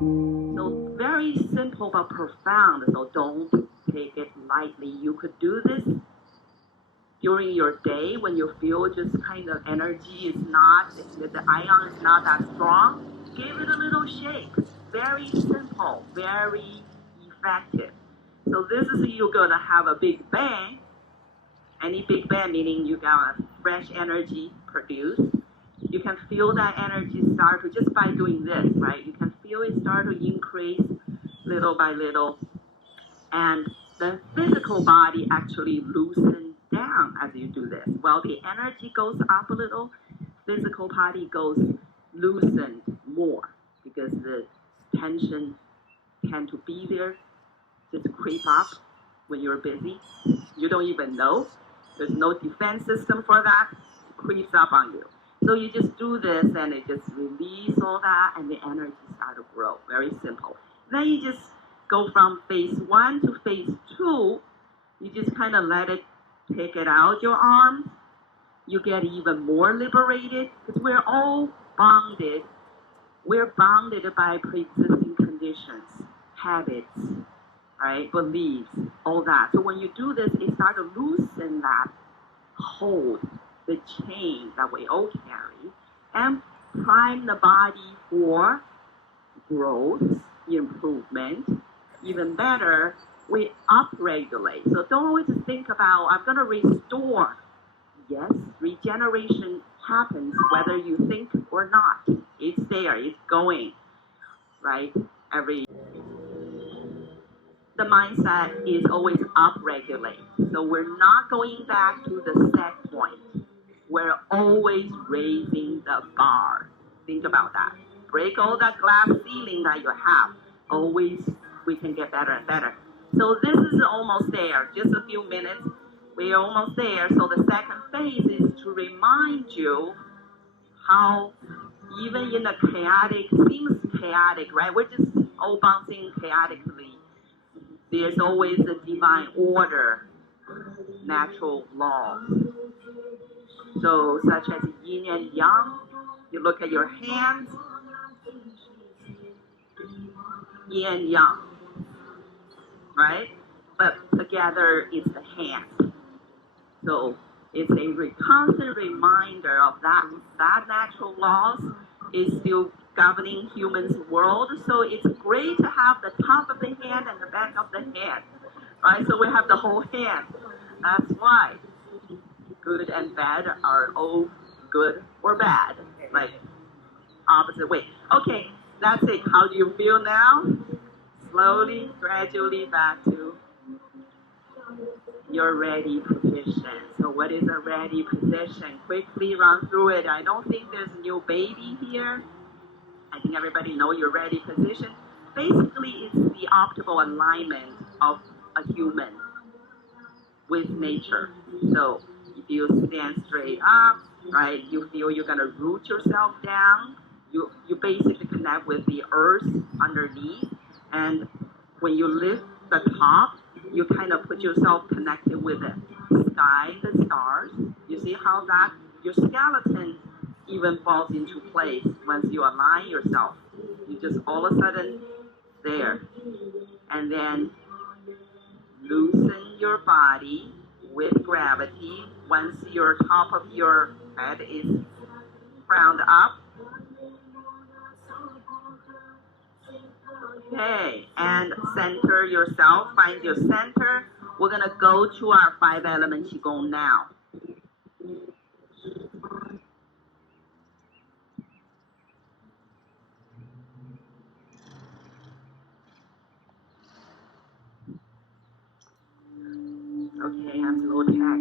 So very simple but profound. So don't take it lightly. You could do this during your day when you feel just kind of energy is not, the ion is not that strong. Give it a little shake. Very simple, very effective. So this is you're gonna have a big bang. Any big bang meaning you got a fresh energy produced. You can feel that energy start to, just by doing this, right? You can feel it start to increase little by little. And the physical body actually loosens down as you do this. While the energy goes up a little, physical body goes loosened more because the tension tend to be there, just creep up when you're busy. You don't even know. There's no defense system for that. It creeps up on you. So you just do this and it just release all that and the energy start to grow. Very simple. Then you just go from phase 1 to phase 2. You just kind of let it take it out your arms. You get even more liberated because we're all bonded. We're bounded by pre-existing conditions, habits, right? Beliefs, all that. So when you do this, it starts to loosen that hold, the chain that we all carry, and prime the body for growth, improvement. Even better, we upregulate. So don't always think about, I'm going to restore. Yes, regeneration happens whether you think or not. It's there, it's going, right? The mindset is always upregulate. So we're not going back to the set point. We're always raising the bar. Think about that. Break all that glass ceiling that you have. Always we can get better and better. So this is almost there. Just a few minutes. We're almost there. So the second phase is to remind you how even in the chaotic, seems chaotic, right? We're just all bouncing chaotically. There's always a divine order, natural laws. So such as yin and yang, you look at your hands, yin and yang, right? But together is the hand. So it's a constant reminder of that natural laws is still governing humans' world. So it's great to have the top of the hand and the back of the hand, right? So we have the whole hand. That's why good and bad are all good or bad, like opposite way. Okay, that's it. How do you feel now? Slowly, gradually back to your ready position. So what is a ready position? Quickly run through it. I don't think there's a new baby here. I think everybody know your ready position. Basically, it's the optimal alignment of a human with nature. So if you stand straight up, right, you feel you're gonna root yourself down. You basically connect with the earth underneath, and when you lift the top, you kind of put yourself connected with the sky, the stars. You see how that your skeleton even falls into place once you align yourself. You just all of a sudden there, and then loosen your body with gravity once your top of your head is crowned up. Okay, and center yourself, find your center. We're gonna go to our 5-element Qigong now. Okay, I'm slow check.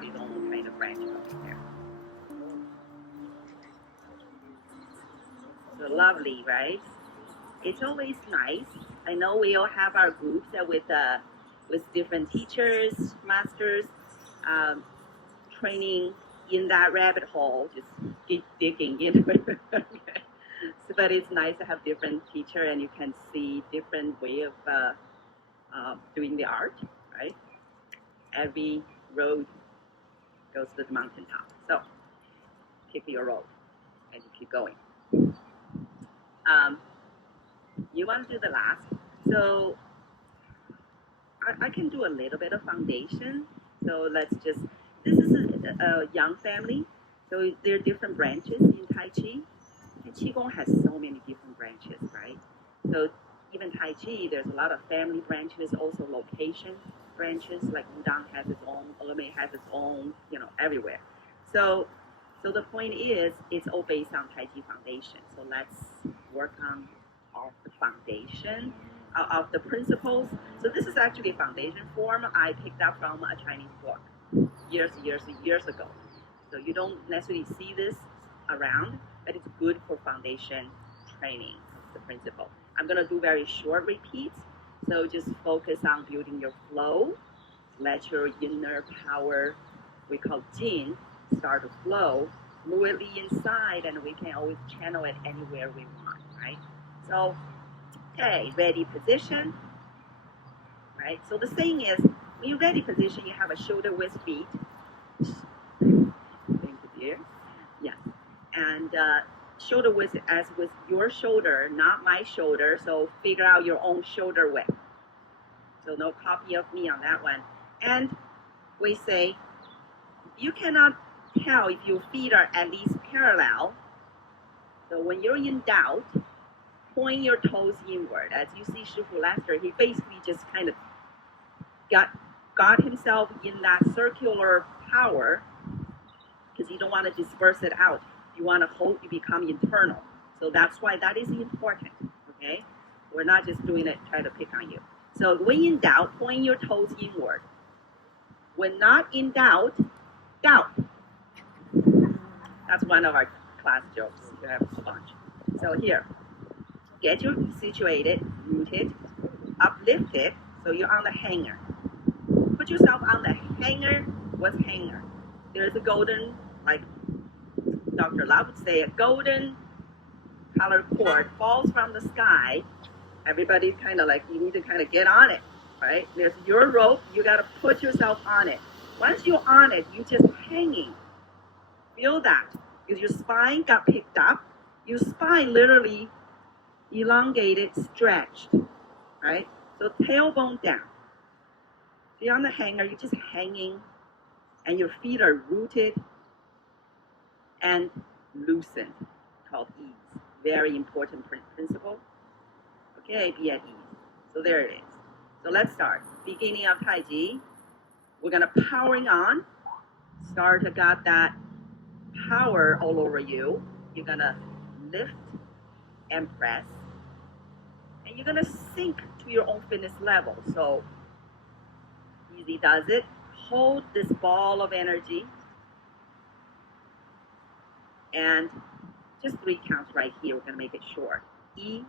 got its own kind of branch over there. So lovely, right? It's always nice. I know we all have our groups with different teachers, masters, um, training in that rabbit hole, just keep digging into it. Okay. So, but it's nice to have different teacher and you can see different way of doing the art, right? Every road goes to the mountaintop. So pick your road and you keep going. You want to do the last. So I can do a little bit of foundation. So let's just, this is a young family. So there are different branches in Tai Chi. And Qigong has so many different branches, right? So even Tai Chi, there's a lot of family branches, also location branches, like Wudang has its own, Olame has its own, everywhere. So the point is, it's all based on Tai Chi foundation. So let's work on the foundation of the principles. So this is actually a foundation form I picked up from a Chinese book years ago. So you don't necessarily see this around, but it's good for foundation training of the principle. I'm going to do very short repeats. So just focus on building your flow. Let your inner power, we call Jin, start to flow fluidly inside, and we can always channel it anywhere we want, right? So, okay, ready position, right? So the saying is, when you're ready position, you have a shoulder width feet. Thank you, dear. Yes. And shoulder width as with your shoulder, not my shoulder. So figure out your own shoulder width. So no copy of me on that one. And we say, you cannot tell if your feet are at least parallel. So when you're in doubt, point your toes inward. As you see Shifu Lester, he basically just kind of got himself in that circular power because you don't want to disperse it out. You want to hold, you become internal. So that's why that is important, okay? We're not just doing it, try to pick on you. So when in doubt, point your toes inward. When not in doubt, doubt. That's one of our class jokes. You have a bunch. So here, get your situated, rooted, uplifted, so you're on the hanger. Put yourself on the hanger. What's hanger? There's a golden, like Dr. Lau would say, a golden colored cord falls from the sky. Everybody's kind of like, you need to kind of get on it, right? There's your rope. You got to put yourself on it. Once you're on it, you're just hanging. Feel that. Because your spine got picked up. Your spine literally elongated, stretched, right? So tailbone down. So you're on the hanger, you're just hanging, and your feet are rooted and loosened, called ease. Very important principle. Okay, be at ease. So there it is. So let's start. Beginning of Tai Chi. We're gonna powering on. Start to got that power all over you. You're gonna lift and press. And you're gonna sink to your own fitness level. So easy does it. Hold this ball of energy. And just 3 counts right here. We're gonna make it short. E.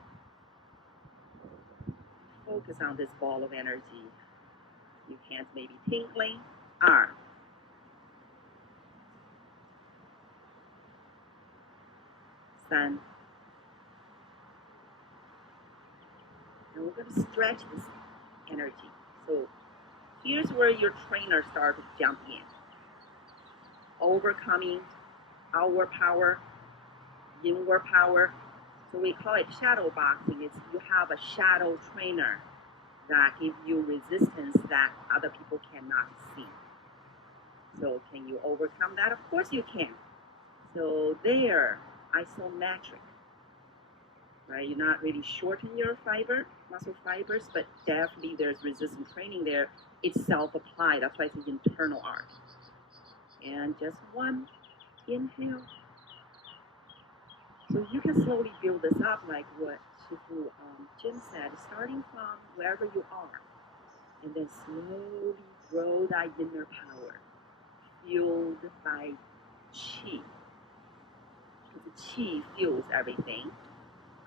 Focus on this ball of energy. Your hands may be tingling. R. Sun. And we're going to stretch this energy. So here's where your trainer starts to jump in. Overcoming outward power, inward power. So we call it shadow boxing. It's you have a shadow trainer that gives you resistance that other people cannot see. So can you overcome that? Of course you can. So there, isometric. Right? You're not really shortening your muscle fibers, but definitely there's resistance training there. It's self-applied. That's why it's an internal art. And just one inhale. So you can slowly build this up like what Shifu Jim said, starting from wherever you are, and then slowly grow that inner power. fueled by qi. Because qi fuels everything.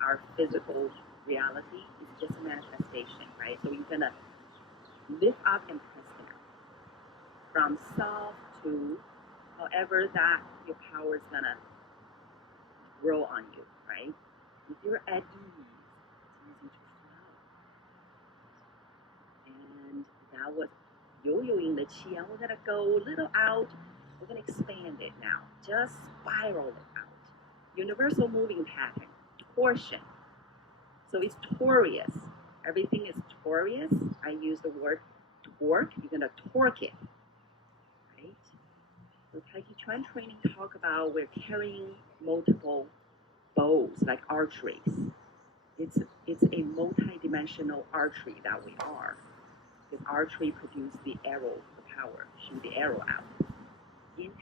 Our physical reality is just a manifestation, right? So you're gonna lift up and press down from soft to however that your power is gonna grow on you, right? If you're at ease, it's easy to flow. And that was yo-yoing the qi, and we're gonna go a little out. We're gonna expand it now. Just spiral it out. Universal moving pattern, torsion. So it's torious. Everything is torious. I use the word torque. You're gonna torque it, right? So Tai Chi Chuan training talk about we're carrying multiple bows like archeries. It's a multi-dimensional archery that we are. Because archery produces the arrow, the power, shoot the arrow out. Inhale,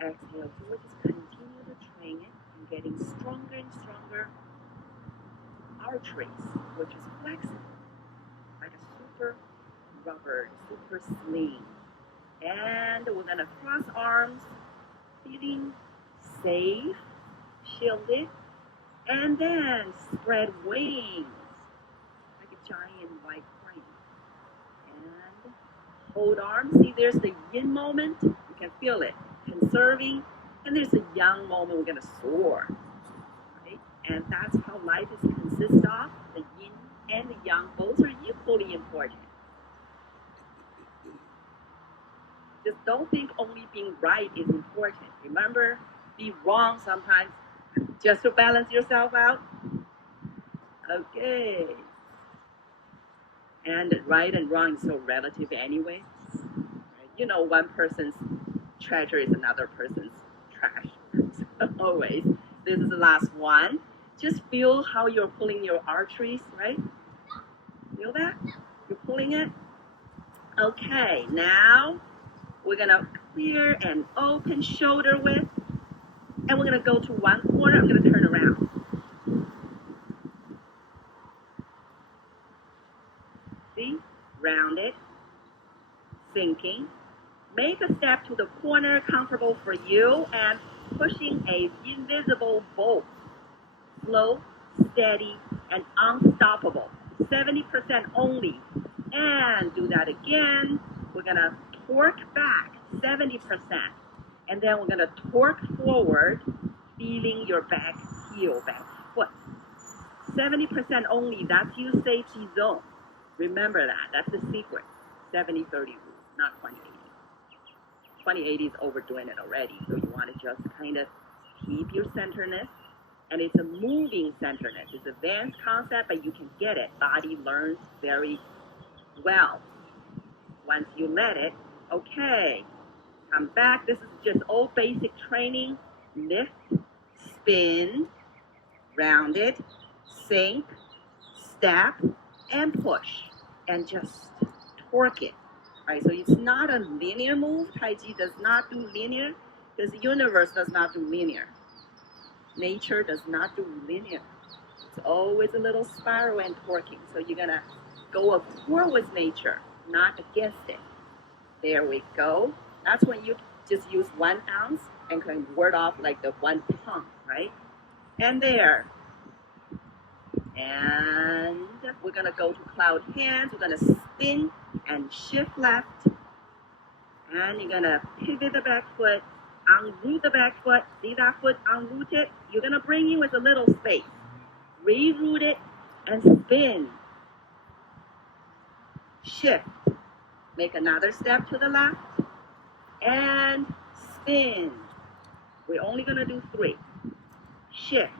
exhale. So we'll just continue to train it and getting stronger and stronger archeries, which is flexible, like a super rubber, super sling. And we're gonna cross arms, feeling safe, shielded, and then spread wings like a giant white crane. And hold arms. See, there's the yin moment. You can feel it, conserving. And there's a yang moment. We're gonna soar, right? And that's how life is consist of. The yin and the yang both are equally important. Just don't think only being right is important. Remember, be wrong sometimes, just to balance yourself out. Okay. And right and wrong is so relative anyway. You know, one person's treasure is another person's trash. So always. This is the last one. Just feel how you're pulling your arteries, right? Feel that? You're pulling it? Okay, now we're gonna clear and open shoulder width. And we're gonna go to one corner. I'm gonna turn around. See? Rounded. Sinking. Make a step to the corner, comfortable for you, and pushing a invisible bolt. Slow, steady, and unstoppable. 70% only. And do that again. We're gonna torque back 70%. And then we're gonna torque forward, feeling your back heel, back foot. 70% only, that's your safety zone. Remember that, that's the secret. 70-30 rule, not 20-80. 20-80 is overdoing it already, so you want to just kind of keep your centeredness. And it's a moving centeredness. It's an advanced concept, but you can get it. Body learns very well. Once you let it, okay, come back. This is just all basic training. Lift, spin, round it, sink, step, and push. And just torque it. Right, so it's not a linear move. Tai Chi does not do linear because the universe does not do linear. Nature does not do linear. It's always a little spiral and torquing. So you're gonna go accord with nature, not against it. There we go. That's when you just use 1 ounce and can ward off like the 1 pound, right? And there. And we're gonna go to cloud hands. We're gonna spin and shift left. And you're gonna pivot the back foot, unroot the back foot. See that foot unrooted? You're gonna bring in with a little space. Reroot it and spin. Shift. Make another step to the left. And spin. We're only gonna do 3. Shift.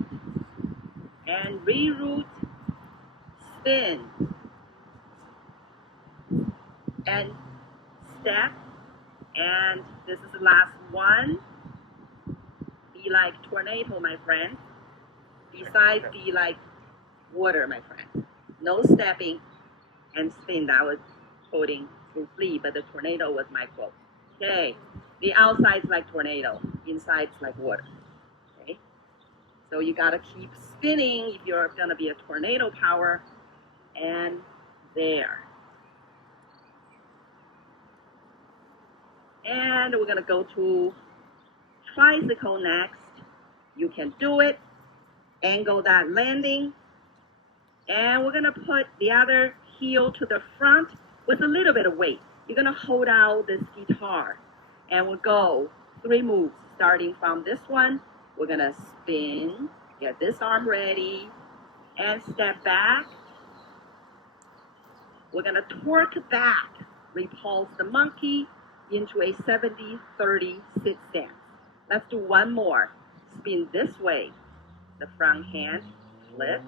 And reroot. Spin. And step. And this is the last one. Be like tornado, my friend. Besides, be like water, my friend. No stepping and spin. That was quoting Bruce Lee, but the tornado was my quote. Okay. The outside's like tornado. Inside's like water. Okay. So you gotta keep spinning if you're gonna be a tornado power. And there. And we're gonna go to tricycle next. You can do it. Angle that landing. And we're gonna put the other heel to the front with a little bit of weight. You're gonna hold out this guitar. And we'll go 3 moves, starting from this one. We're gonna spin, get this arm ready, and step back. We're gonna torque back, repulse the monkey into a 70-30 sit stance. Let's do one more. Spin this way, the front hand, flip,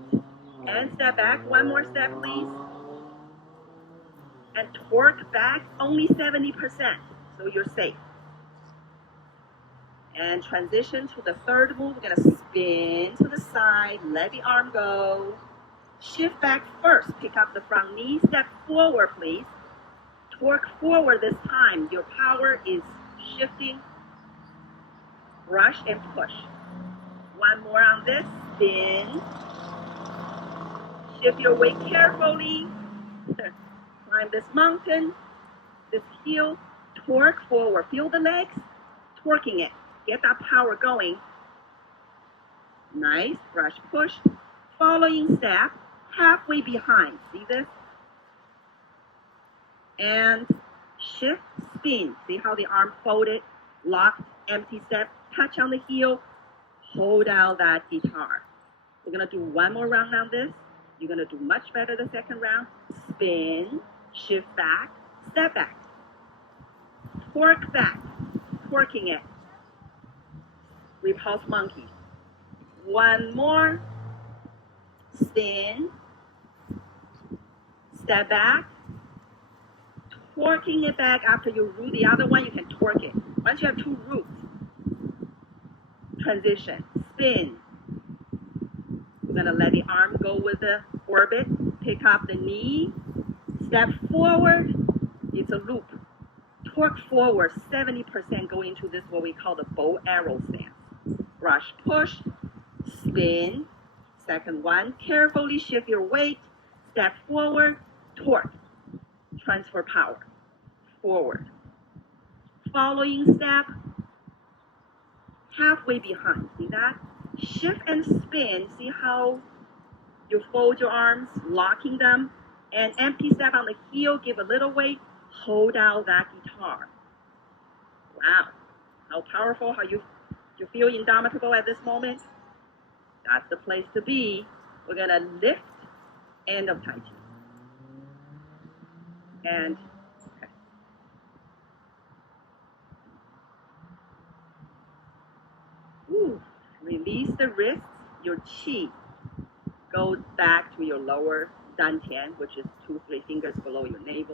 and step back. One more step, please. And torque back only 70%, so you're safe. And transition to the third move. We're gonna spin to the side, let the arm go. Shift back first, pick up the front knee, step forward, please. Torque forward this time. Your power is shifting. Brush and push. One more on this, spin. Shift your weight carefully. Climb this mountain, this heel, torque forward. Feel the legs, torquing it. Get that power going. Nice, brush, push. Following step, halfway behind. See this? And shift, spin. See how the arm folded, locked, empty step, touch on the heel, hold out that guitar. We're gonna do one more round on this. You're gonna do much better the second round. Spin, shift back, step back. Torque back, torquing it. Repulse monkey. One more. Spin, step back, torquing it back. After you root the other one, you can torque it. Once you have 2 roots, transition, spin. We're gonna let the arm go with the orbit, pick up the knee, step forward, it's a loop. Torque forward, 70% go into this, what we call the bow arrow stance. Brush, push, spin. Second one, carefully shift your weight, step forward, torque, transfer power, forward. Following step, halfway behind, see that? Shift and spin, see how you fold your arms, locking them, and empty step on the heel, give a little weight, hold out that guitar. Wow, how powerful, how you feel indomitable at this moment? That's the place to be. We're gonna lift, end of Tai Chi. And, okay. Ooh, release the wrists, your chi goes back to your lower dantian, which is 2-3 fingers below your navel.